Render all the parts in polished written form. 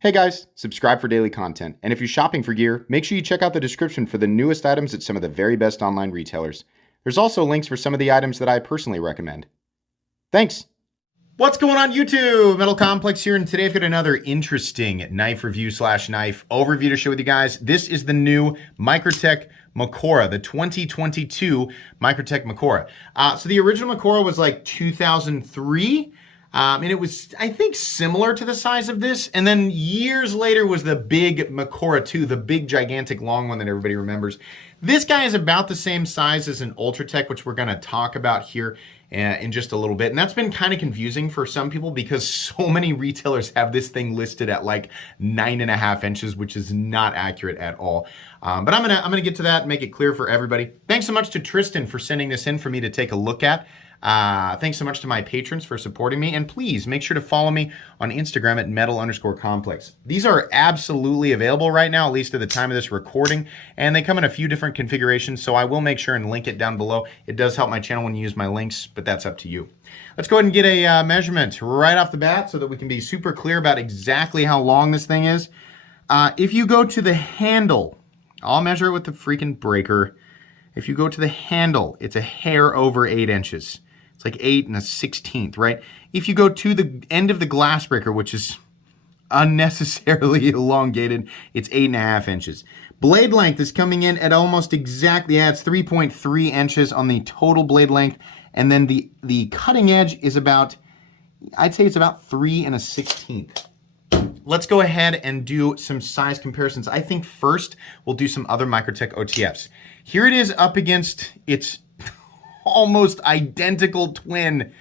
Hey guys, subscribe for daily content. And if you're shopping for gear, make sure you check out the description for the newest items at some of the very best online retailers. There's also links for some of the items that I personally recommend. Thanks! What's going on YouTube? Metal Complex here, and today I've got another interesting knife review / knife overview to share with you guys. This is the new Microtech Makora, the 2022 Microtech Makora. So the original Makora was like 2003. And it was, I think, similar to the size of this. And then years later was the big Makora 2, the big, gigantic, long one that everybody remembers. This guy is about the same size as an Ultratech, which we're going to talk about here in just a little bit. And that's been kind of confusing for some people because so many retailers have this thing listed at like 9.5 inches, which is not accurate at all. But I'm gonna get to that and make it clear for everybody. Thanks so much to Tristan for sending this in for me to take a look at. Thanks so much to my patrons for supporting me, and please make sure to follow me on Instagram at metal_complex. These are absolutely available right now, at least at the time of this recording, and they come in a few different configurations, so I will make sure and link it down below. It does help my channel when you use my links, but that's up to you. Let's go ahead and get a measurement right off the bat so that we can be super clear about exactly how long this thing is. If you go to the handle, I'll measure it with the freaking breaker. If you go to the handle, it's a hair over 8 inches. It's like 8 1/16, right? If you go to the end of the glass breaker, which is unnecessarily elongated, it's 8.5 inches. Blade length is coming in at almost exactly, yeah, it's 3.3 inches on the total blade length. And then the cutting edge is about, I'd say it's about 3 1/16. Let's go ahead and do some size comparisons. I think first we'll do some other Microtech OTFs. Here it is up against its almost identical twin,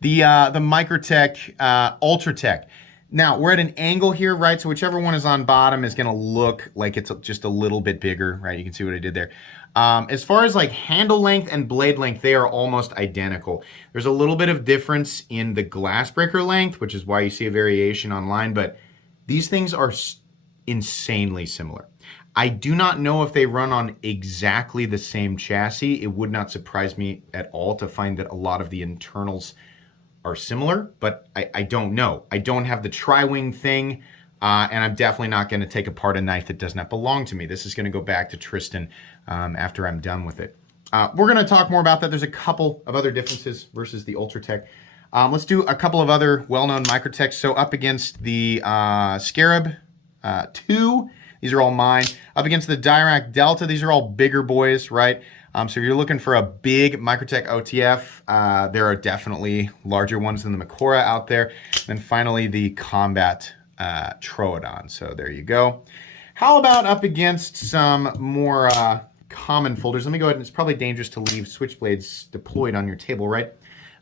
the Microtech Ultratech. Now, we're at an angle here, right? So whichever one is on bottom is gonna look like it's just a little bit bigger, right? You can see what I did there. As far as like handle length and blade length, they are almost identical. There's a little bit of difference in the glass breaker length, which is why you see a variation online, but these things are insanely similar. I do not know if they run on exactly the same chassis. It would not surprise me at all to find that a lot of the internals are similar, but I don't know. I don't have the tri-wing thing, and I'm definitely not going to take apart a knife that does not belong to me. This is going to go back to Tristan after I'm done with it. We're going to talk more about that. There's a couple of other differences versus the Ultratech. Let's do a couple of other well-known Microtechs. So up against the Scarab 2, these are all mine. Up against the Dirac Delta, these are all bigger boys, right? So if you're looking for a big Microtech OTF, there are definitely larger ones than the Makora out there. And then finally, the Combat Troodon. So there you go. How about up against some more common folders? Let me go ahead, and it's probably dangerous to leave switchblades deployed on your table, right?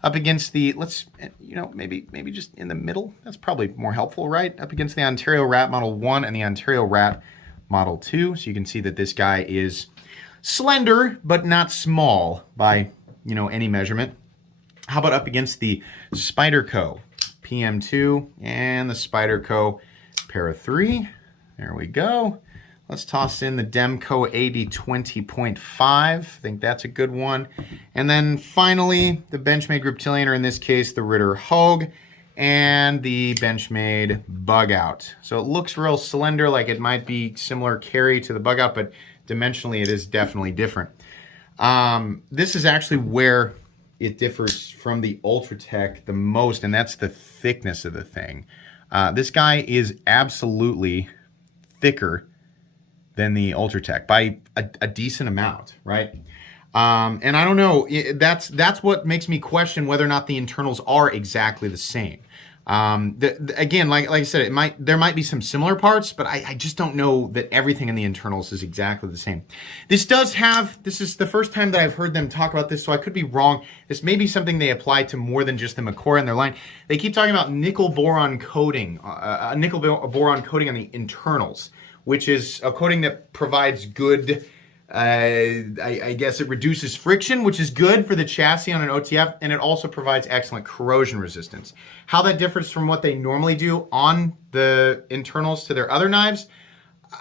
Up against the, let's, maybe just in the middle. That's probably more helpful, right? Up against the Ontario Rat Model 1 and the Ontario Rat Model 2. So you can see that this guy is slender, but not small by, any measurement. How about up against the Spyderco PM2 and the Spyderco Para 3? There we go. Let's toss in the Demco 8020.5. I think that's a good one. And then finally, the Benchmade Griptilian, or in this case, the Ritter Hogue, and the Benchmade Bug Out. So it looks real slender, like it might be similar carry to the Bug Out, but dimensionally it is definitely different. This is actually where it differs from the Ultratech the most, and that's the thickness of the thing. This guy is absolutely thicker than the Ultratech by a decent amount, right? And I don't know, that's what makes me question whether or not the internals are exactly the same. Again, like I said, there might be some similar parts, but I just don't know that everything in the internals is exactly the same. This is the first time that I've heard them talk about this, so I could be wrong. This may be something they apply to more than just the Makora in their line. They keep talking about nickel boron coating, nickel boron coating on the internals, which is a coating that provides good, I guess it reduces friction, which is good for the chassis on an OTF, and it also provides excellent corrosion resistance. How that differs from what they normally do on the internals to their other knives,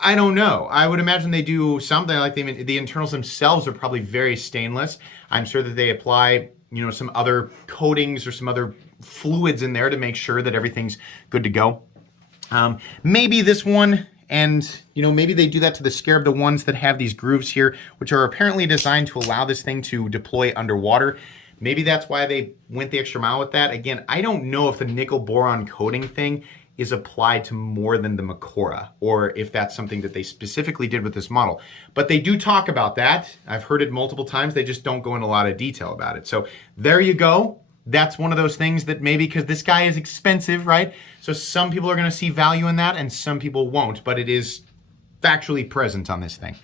I don't know. I would imagine they do something like the internals themselves are probably very stainless. I'm sure that they apply, some other coatings or some other fluids in there to make sure that everything's good to go. Maybe this one, and maybe they do that to the Scarab, the ones that have these grooves here, which are apparently designed to allow this thing to deploy underwater. Maybe that's why they went the extra mile with that. Again, I don't know if the nickel boron coating thing is applied to more than the Makora, or if that's something that they specifically did with this model. But they do talk about that. I've heard it multiple times. They just don't go into a lot of detail about it. So there you go. That's one of those things that maybe, because this guy is expensive, right? So some people are going to see value in that and some people won't, but it is factually present on this thing.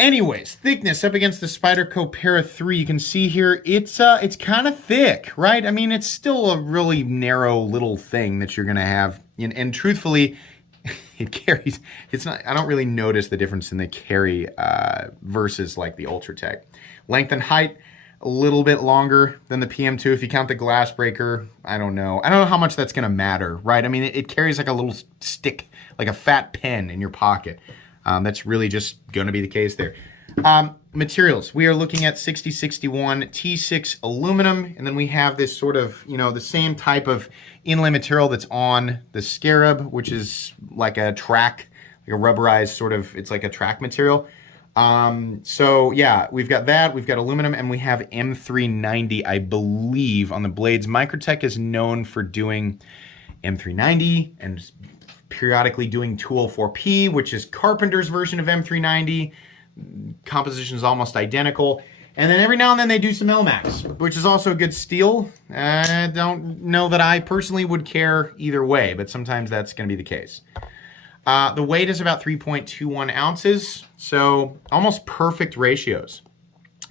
Anyways, thickness up against the Spyderco Para 3. You can see here, it's kind of thick, right? I mean, it's still a really narrow little thing that you're going to have. And truthfully, it carries, it's not, I don't really notice the difference in the carry versus like the Ultratech. Length and height, a little bit longer than the PM2. If you count the glass breaker, I don't know. I don't know how much that's going to matter, right? I mean, it carries like a little stick, like a fat pen in your pocket. That's really just going to be the case there. Materials, we are looking at 6061 T6 aluminum, and then we have this sort of, the same type of inlay material that's on the Scarab, which is like a track, like a rubberized sort of, it's like a track material. So yeah, we've got that, we've got aluminum, and we have M390, I believe, on the blades. Microtech is known for doing M390 and periodically doing 204P, which is Carpenter's version of M390. Composition is almost identical. And then every now and then they do some LMAX, which is also a good steel. I don't know that I personally would care either way, but sometimes that's going to be the case. The weight is about 3.21 ounces, so almost perfect ratios.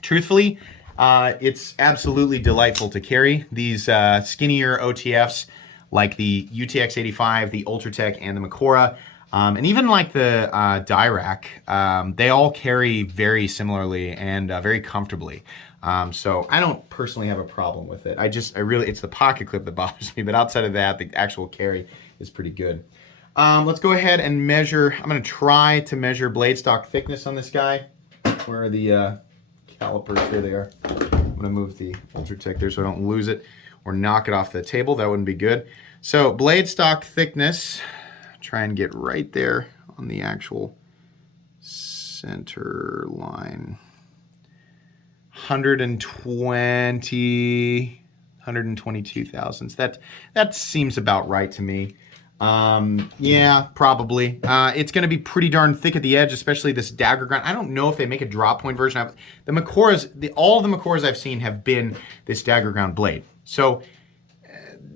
Truthfully, it's absolutely delightful to carry. These skinnier OTFs, like the UTX-85, the Ultratech, and the Makora, and even like the Dirac, they all carry very similarly and very comfortably. So I don't personally have a problem with it. It's the pocket clip that bothers me, but outside of that, the actual carry is pretty good. Let's go ahead and measure. I'm going to try to measure blade stock thickness on this guy. Where are the calipers? Here they are. I'm going to move the Ultratech there so I don't lose it or knock it off the table. That wouldn't be good. So blade stock thickness, try and get right there on the actual center line. 122 thousandths. That seems about right to me. Yeah, probably. It's going to be pretty darn thick at the edge, especially this dagger grind. I don't know if they make a drop point version of the Makoras. All the Makoras I've seen have been this dagger ground blade. So,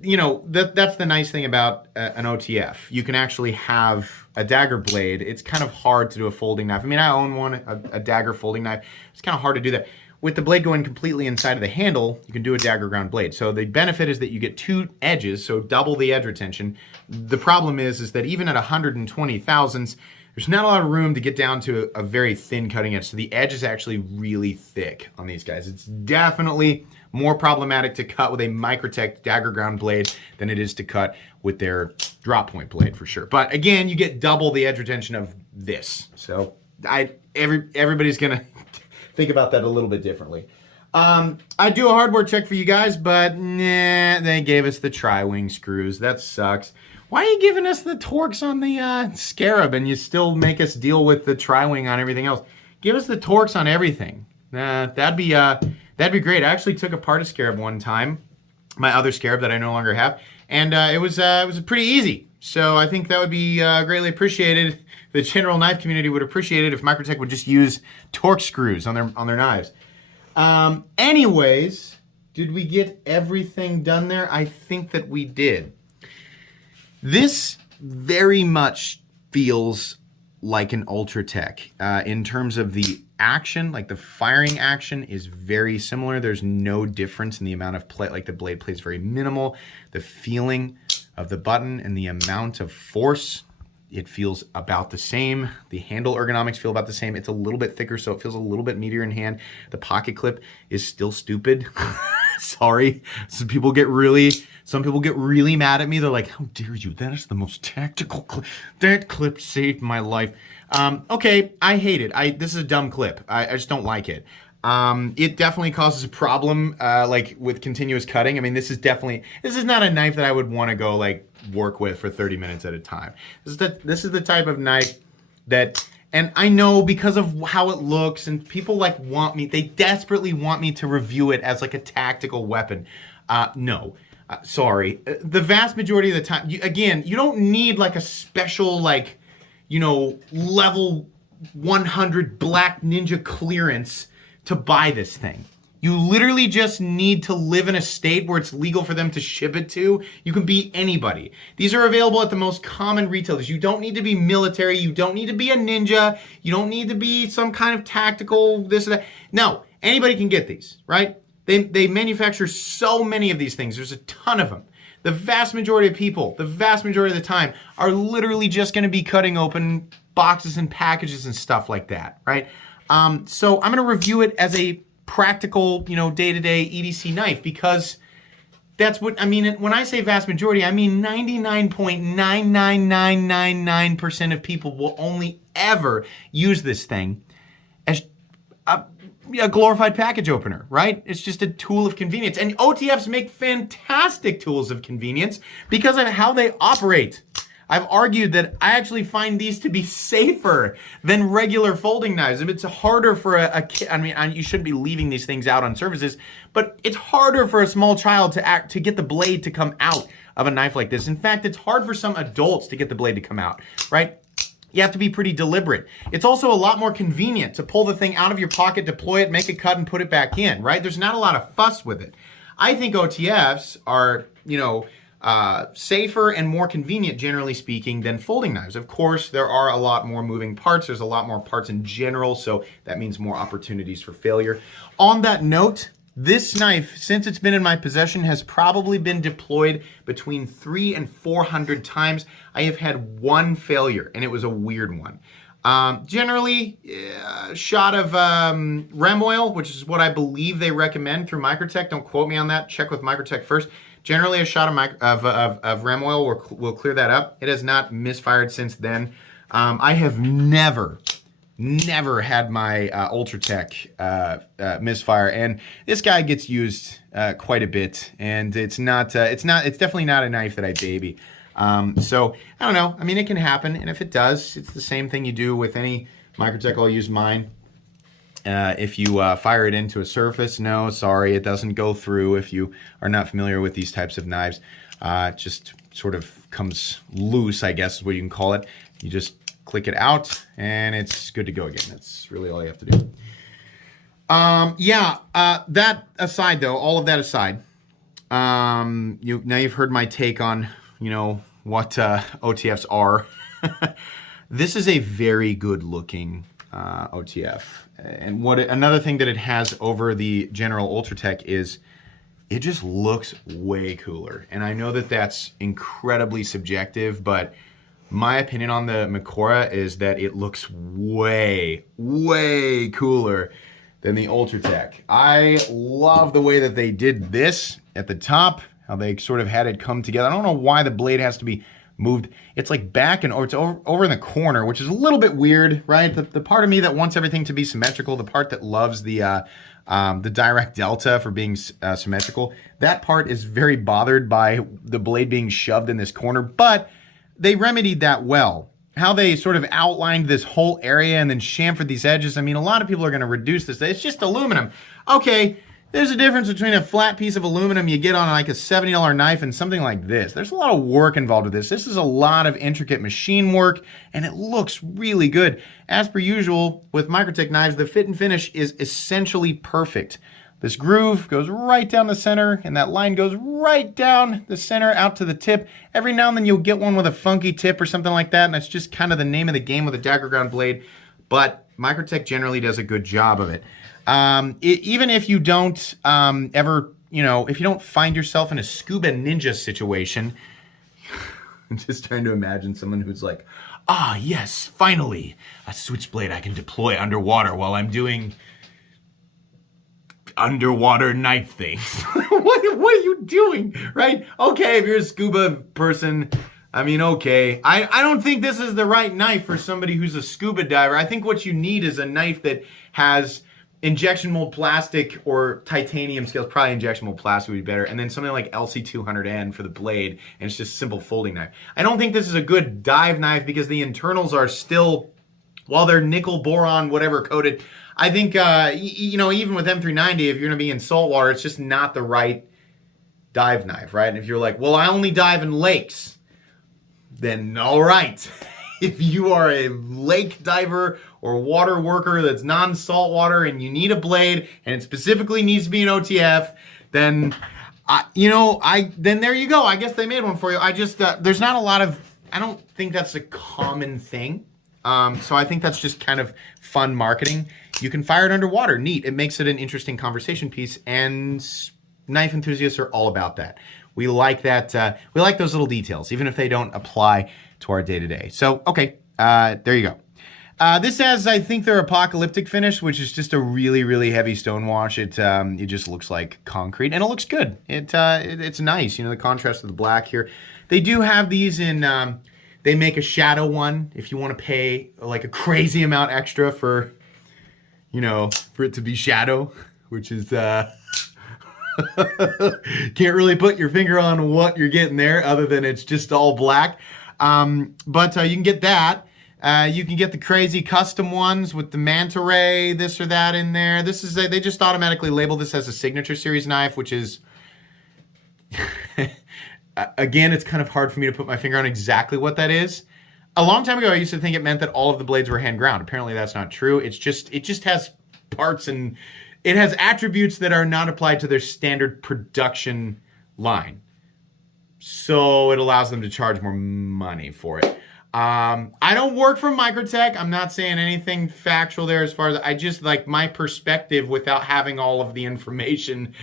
that's the nice thing about an OTF. You can actually have a dagger blade. It's kind of hard to do a folding knife. I mean, I own one, a dagger folding knife. It's kind of hard to do that. With the blade going completely inside of the handle, you can do a dagger ground blade. So the benefit is that you get two edges, so double the edge retention. The problem is that even at 120 thousandths, there's not a lot of room to get down to a very thin cutting edge. So the edge is actually really thick on these guys. It's definitely more problematic to cut with a Microtech dagger ground blade than it is to cut with their drop point blade for sure. But again, you get double the edge retention of this. So everybody's gonna think about that a little bit differently. I do a hardware check for you guys, but nah, they gave us the tri-wing screws. That sucks. Why are you giving us the Torx on the Scarab and you still make us deal with the tri-wing on everything else? Give us the Torx on everything. That'd be great. I actually took apart a Scarab one time, my other Scarab that I no longer have, and it was pretty easy. So I think that would be greatly appreciated. The general knife community would appreciate it if Microtech would just use Torx screws on their knives. Anyways, did we get everything done there? I think that we did. This very much feels like an Ultratech in terms of the action, like the firing action is very similar. There's no difference in the amount of play, like the blade play is very minimal. The feeling of the button and the amount of force, it feels about the same. The handle ergonomics feel about the same. It's a little bit thicker, so it feels a little bit meatier in hand. The pocket clip is still stupid. Sorry. Some people get really mad at me. They're like, how dare you? That is the most tactical clip. That clip saved my life. Okay, I hate it. This is a dumb clip. I just don't like it. It definitely causes a problem, like with continuous cutting. I mean, this is not a knife that I would want to go like work with for 30 minutes at a time. This is the type of knife that, and I know because of how it looks, and people like they desperately want me to review it as like a tactical weapon. No. Sorry. The vast majority of the time, you don't need like a special, like, level 100 Black Ninja clearance to buy this thing. You literally just need to live in a state where it's legal for them to ship it to. You can be anybody. These are available at the most common retailers. You don't need to be military. You don't need to be a ninja. You don't need to be some kind of tactical this or that. No, anybody can get these, right? They manufacture so many of these things. There's a ton of them. The vast majority of people, the vast majority of the time, are literally just going to be cutting open boxes and packages and stuff like that, right? So I'm going to review it as a practical, day-to-day EDC knife, because that's what I mean. When I say vast majority, I mean 99.99999% of people will only ever use this thing as a glorified package opener, right? It's just a tool of convenience. And OTFs make fantastic tools of convenience because of how they operate. I've argued that I actually find these to be safer than regular folding knives. It's harder for a kid. I mean, you shouldn't be leaving these things out on surfaces, but it's harder for a small child to get the blade to come out of a knife like this. In fact, it's hard for some adults to get the blade to come out, right? You have to be pretty deliberate. It's also a lot more convenient to pull the thing out of your pocket, deploy it, make a cut, and put it back in, right? There's not a lot of fuss with it. I think OTFs are, safer and more convenient, generally speaking, than folding knives. Of course, there are a lot more moving parts. There's a lot more parts in general, so that means more opportunities for failure. On that note, this knife, since it's been in my possession, has probably been deployed between 300 and 400 times. I have had one failure, and it was a weird one. Generally, a shot of rem oil, which is what I believe they recommend through Microtech. Don't quote me on that. Check with Microtech first. Generally, a shot of rem oil will clear that up. It has not misfired since then. I have never had my Ultratech misfire, and this guy gets used quite a bit, and it's definitely not a knife that I baby. So I don't know. I mean, it can happen, and if it does, it's the same thing you do with any Microtech. I'll use mine. If you fire it into a surface, no, sorry, it doesn't go through. If you are not familiar with these types of knives, it just sort of comes loose, I guess is what you can call it. You just click it out, and it's good to go again. That's really all you have to do. That aside, though, all of that aside, now you've heard my take on, what OTFs are. This is a very good-looking OTF. And another thing that it has over the general Ultratech is it just looks way cooler. And I know that that's incredibly subjective, but my opinion on the Makora is that it looks way, way cooler than the Ultratech. I love the way that they did this at the top, how they sort of had it come together. I don't know why the blade has to be moved. It's like back and it's over in the corner, which is a little bit weird, right? The part of me that wants everything to be symmetrical, the part that loves the direct delta for being symmetrical, that part is very bothered by the blade being shoved in this corner, but they remedied that well. How they sort of outlined this whole area and then chamfered these edges. I mean, a lot of people are going to reduce this. It's just aluminum. Okay, there's a difference between a flat piece of aluminum you get on like a $70 knife and something like this. There's a lot of work involved with this. This is a lot of intricate machine work, and it looks really good. As per usual with Microtech knives, the fit and finish is essentially perfect. This groove goes right down the center, and that line goes right down the center out to the tip. Every now and then you'll get one with a funky tip or something like that, and that's just kind of the name of the game with a dagger ground blade, but Microtech generally does a good job of it. Even if you don't ever, if you don't find yourself in a scuba ninja situation, I'm just trying to imagine someone who's like, ah, yes, finally, a switchblade I can deploy underwater while I'm doing underwater knife things. what are you doing, right? Okay, if you're a scuba person, I mean, okay. I don't think this is the right knife for somebody who's a scuba diver. I think what you need is a knife that has injection mold plastic or titanium scales. Probably injection mold plastic would be better. And then something like LC200N for the blade, and it's just a simple folding knife. I don't think this is a good dive knife because the internals are still, while they're nickel, boron, whatever coated, I think, you know, even with M390, if you're going to be in saltwater, it's just not the right dive knife, right? And if you're like, well, I only dive in lakes, then all right. If you are a lake diver or water worker that's non-saltwater and you need a blade and it specifically needs to be an OTF, then, you know, then there you go. I guess they made one for you. I just, there's not a lot of, I don't think that's a common thing. So I think that's just kind of fun marketing. You can fire it underwater. Neat. It makes it an interesting conversation piece, and knife enthusiasts are all about that. We like that. We like those little details, even if they don't apply to our day-to-day. So, okay, there you go. This has, I think, their apocalyptic finish, which is just a really, really heavy stone wash. It just looks like concrete, and it looks good. It's nice, you know, the contrast of the black here. They do have these in, they make a shadow one if you want to pay like a crazy amount extra for, you know, for it to be shadow, which is, can't really put your finger on what you're getting there other than it's just all black. But you can get that. You can get the crazy custom ones with the manta ray, this or that in there. This is they just automatically label this as a signature series knife, which is again, it's kind of hard for me to put my finger on exactly what that is. A long time ago, I used to think it meant that all of the blades were hand ground. Apparently, that's not true. It just has parts and it has attributes that are not applied to their standard production line. So it allows them to charge more money for it. I don't work for Microtech. I'm not saying anything factual there as far as I just like my perspective without having all of the information.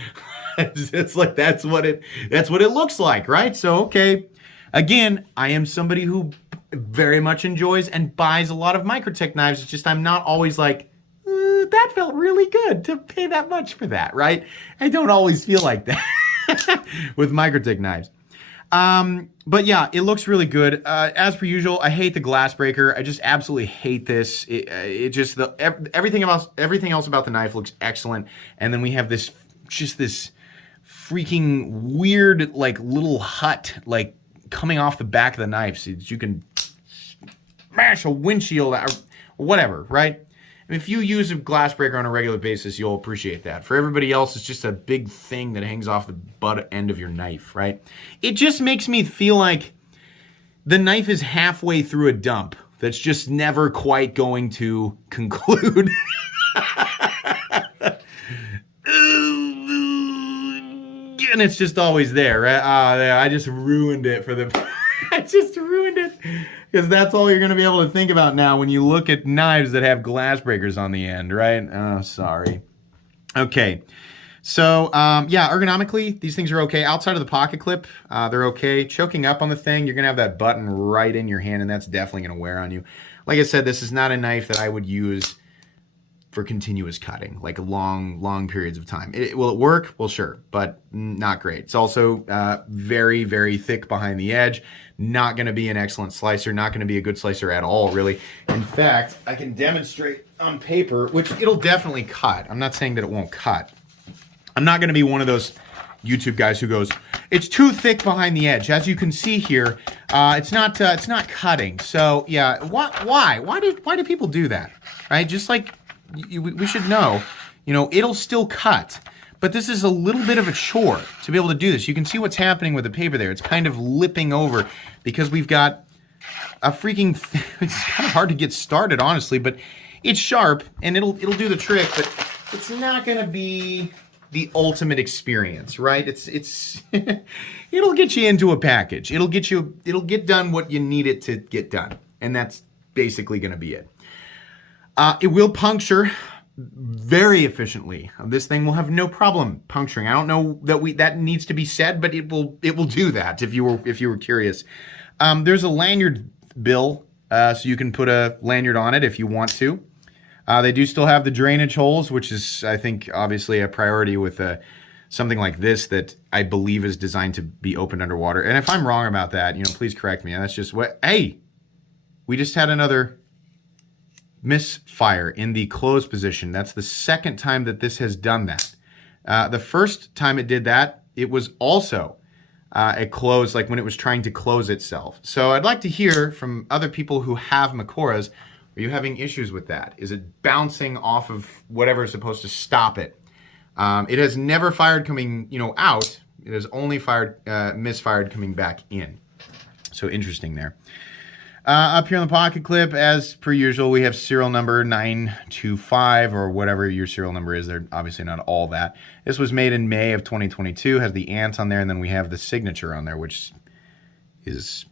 It's like that's what it looks like, right? So okay. Again, I am somebody who very much enjoys and buys a lot of Microtech knives. It's just I'm not always like, that felt really good to pay that much for that, right? I don't always feel like that with Microtech knives. But yeah, it looks really good. As per usual, I hate the glass breaker. I just absolutely hate this. It just everything else about the knife looks excellent. And then we have this freaking weird like little hut like coming off the back of the knife so that you can smash a windshield or whatever, right? If you use a glass breaker on a regular basis, you'll appreciate that. For everybody else, it's just a big thing that hangs off the butt end of your knife, right? It just makes me feel like the knife is halfway through a dump that's just never quite going to conclude. And it's just always there, right? I just ruined it for the... I just ruined it. Because that's all you're going to be able to think about now when you look at knives that have glass breakers on the end, right? Oh, sorry. Okay. So, yeah, ergonomically, these things are okay. Outside of the pocket clip, they're okay. Choking up on the thing, you're going to have that button right in your hand, and that's definitely going to wear on you. Like I said, this is not a knife that I would use for continuous cutting, like long periods of time. Will it work? Well, sure, but not great. It's also very, very thick behind the edge. Not going to be an excellent slicer. Not going to be a good slicer at all, really. In fact, I can demonstrate on paper, which it'll definitely cut. I'm not saying that it won't cut. I'm not going to be one of those YouTube guys who goes, it's too thick behind the edge. As you can see here, it's not cutting. So yeah, why do people do that? Right? Just like we should know, you know, it'll still cut. But this is a little bit of a chore to be able to do this. You can see what's happening with the paper there. It's kind of lipping over because we've got a freaking... It's kind of hard to get started, honestly, but it's sharp and it'll do the trick, but it's not going to be the ultimate experience, right? It's it'll get you into a package. It'll get done what you need it to get done, and that's basically going to be it. It will puncture very efficiently. This thing will have no problem puncturing. I don't know that that needs to be said, but it will do that if you were curious. There's a lanyard bill, so you can put a lanyard on it if you want to. They do still have the drainage holes, which is, I think, obviously a priority with something like this that I believe is designed to be opened underwater. And if I'm wrong about that, you know, please correct me. That's just what... Hey! We just had another misfire in the close position. That's the second time that this has done that. The first time it did that, it was also a close, like when it was trying to close itself. So I'd like to hear from other people who have Makoras. Are you having issues with that? Is it bouncing off of whatever is supposed to stop it? It has never fired coming, out. It has only misfired coming back in. So interesting there. Up here on the pocket clip, as per usual, we have serial number 925 or whatever your serial number is. They're obviously not all that. This was made in May of 2022, has the ants on there, and then we have the signature on there, which is,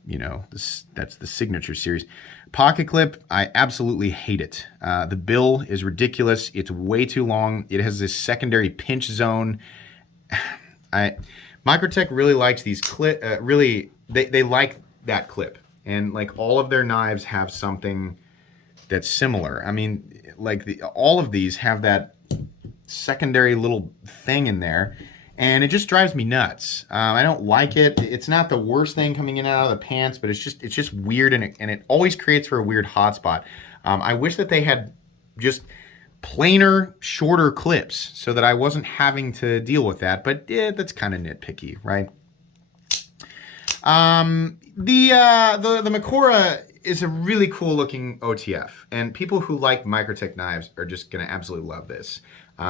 that's the signature series. Pocket clip, I absolutely hate it. The bill is ridiculous. It's way too long. It has this secondary pinch zone. Microtech really likes these clip. They like that clip. And like all of their knives have something that's similar. I mean, like all of these have that secondary little thing in there, and it just drives me nuts. I don't like it. It's not the worst thing coming in and out of the pants, but it's just weird, and it always creates for a weird hotspot. I wish that they had just plainer, shorter clips so that I wasn't having to deal with that, but that's kind of nitpicky, right? The Makora is a really cool looking OTF, and people who like Microtech knives are just going to absolutely love this.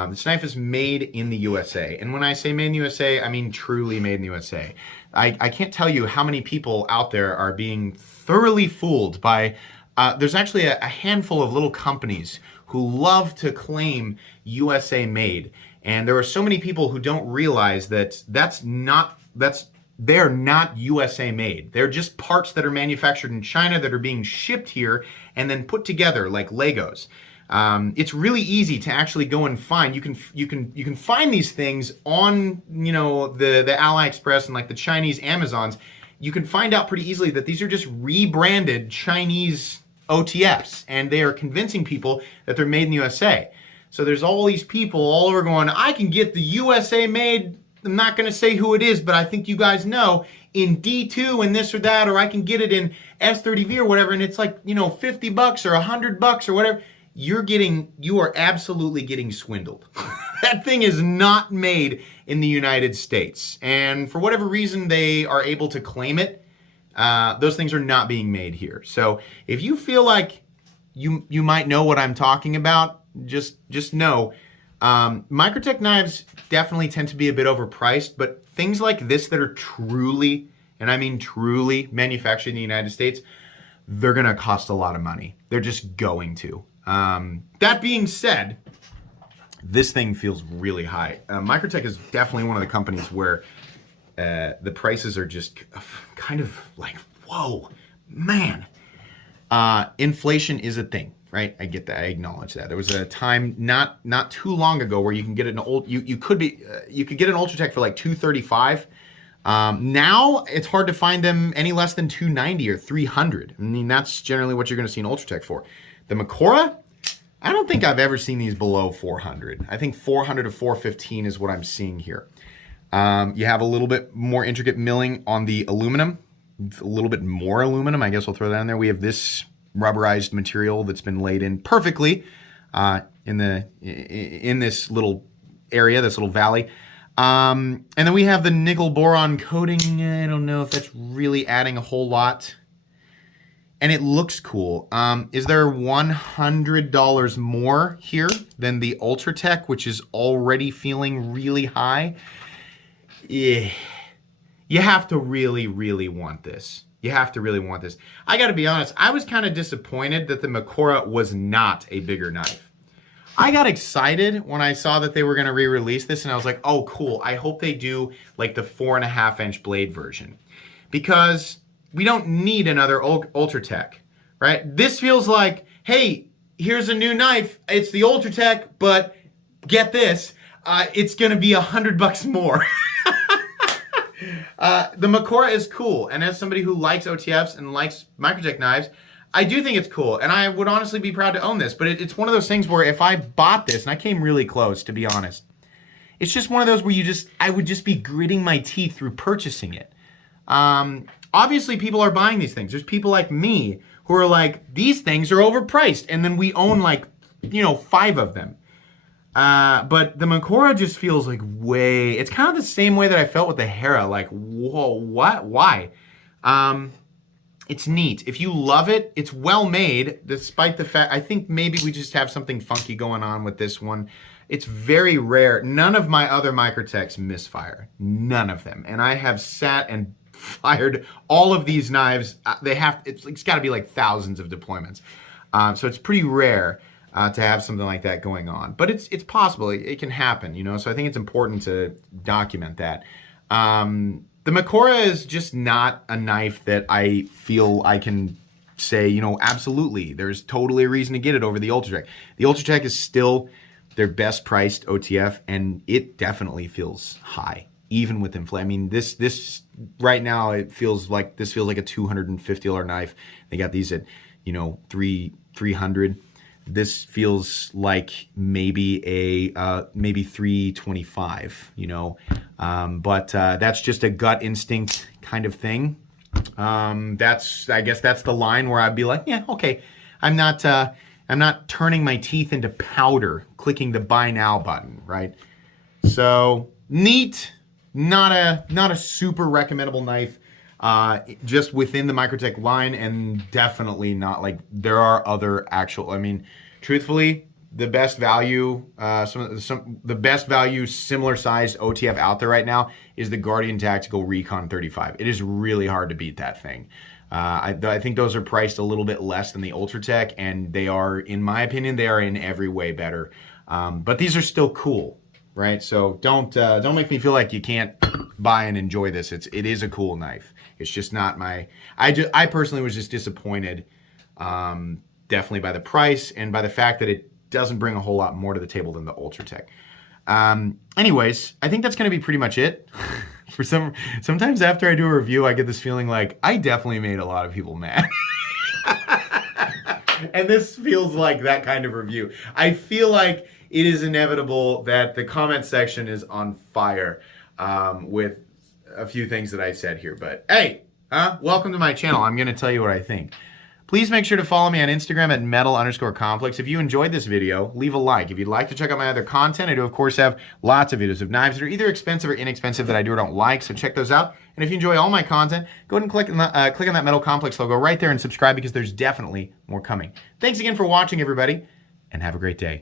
This knife is made in the USA, and when I say made in the USA, I mean truly made in the USA. I can't tell you how many people out there are being thoroughly fooled by, there's actually a handful of little companies who love to claim USA made, and there are so many people who don't realize that they're not USA made. They're just parts that are manufactured in China that are being shipped here and then put together like Legos. It's really easy to actually go and find. You can find these things on the AliExpress and like the Chinese Amazons. You can find out pretty easily that these are just rebranded Chinese OTFs, and they are convincing people that they're made in the USA. So there's all these people all over going, I can get the USA made. I'm not going to say who it is, but I think you guys know, in D2 and this or that, or I can get it in S30V or whatever, and it's like, $50 or $100 or whatever. You are absolutely getting swindled. That thing is not made in the United States. And for whatever reason they are able to claim it, those things are not being made here. So if you feel like you might know what I'm talking about, just know, Microtech knives definitely tend to be a bit overpriced, but things like this that are truly, and I mean truly, manufactured in the United States, they're going to cost a lot of money. They're just going to. That being said, this thing feels really high. Microtech is definitely one of the companies where the prices are just kind of like, whoa, man. Inflation is a thing. Right, I get that. I acknowledge that. There was a time not too long ago where you can get an old you could get an Ultratech for like $235. Now it's hard to find them any less than $290 or $300. I mean, that's generally what you're going to see an Ultratech for. The Makora, I don't think I've ever seen these below $400. I think $400 to $415 is what I'm seeing here. You have a little bit more intricate milling on the aluminum, a little bit more aluminum. I guess I'll throw that in there. We have this rubberized material that's been laid in perfectly in this little area, this little valley. And then we have the nickel boron coating. I don't know if that's really adding a whole lot. And it looks cool. Is there $100 more here than the Ultratech, which is already feeling really high? Yeah. You have to really, really want this. You have to really want this. I got to be honest, I was kind of disappointed that the Makora was not a bigger knife. I got excited when I saw that they were going to re-release this, and I was like, oh, cool. I hope they do like the 4.5-inch blade version, because we don't need another Ultratech, right? This feels like, hey, here's a new knife. It's the Ultratech, but get this, it's going to be $100 more. The Makora is cool, and as somebody who likes OTFs and likes Microtech knives, I do think it's cool, and I would honestly be proud to own this, but it's one of those things where if I bought this, and I came really close, to be honest, it's just one of those where I would just be gritting my teeth through purchasing it. Obviously, people are buying these things. There's people like me who are like, these things are overpriced, and then we own like, 5 of them. But the Makora just feels like it's kind of the same way that I felt with the Hera. Like, whoa, what? Why? It's neat. If you love it, it's well made, despite the fact, I think maybe we just have something funky going on with this one. It's very rare. None of my other Microtechs misfire. None of them. And I have sat and fired all of these knives. It's got to be like thousands of deployments. So it's pretty rare to have something like that going on. But it's possible. It can happen, So I think it's important to document that. The Makora is just not a knife that I feel I can say, absolutely. There's totally a reason to get it over the Ultratech. The Ultratech is still their best priced OTF, and it definitely feels high, even with inflation. I mean, this right now, it feels like a $250 knife. They got these at, $300. This feels like maybe maybe $325, but that's just a gut instinct kind of thing. I guess that's the line where I'd be like, yeah, okay, I'm not turning my teeth into powder clicking the buy now button, right? So neat, not a super recommendable knife. Just within the Microtech line, and definitely not like there are other truthfully, the best value, the best value similar sized OTF out there right now is the Guardian Tactical Recon 35. It is really hard to beat that thing. I think those are priced a little bit less than the Ultratech, and they are, in my opinion, they are in every way better. But these are still cool, right? So don't make me feel like you can't buy and enjoy this. It is a cool knife. It's just not I personally was just disappointed, definitely by the price and by the fact that it doesn't bring a whole lot more to the table than the Ultratech. Anyways, I think that's going to be pretty much it. Sometimes after I do a review, I get this feeling like I definitely made a lot of people mad. And this feels like that kind of review. I feel like it is inevitable that the comment section is on fire with a few things that I said here. But hey, welcome to my channel. I'm going to tell you what I think. Please make sure to follow me on Instagram at metal_conflicts. If you enjoyed this video, leave a like. If you'd like to check out my other content, I do, of course, have lots of videos of knives that are either expensive or inexpensive that I do or don't like, so check those out. And if you enjoy all my content, go ahead and click on that Metal Complex logo right there and subscribe, because there's definitely more coming. Thanks again for watching, everybody, and have a great day.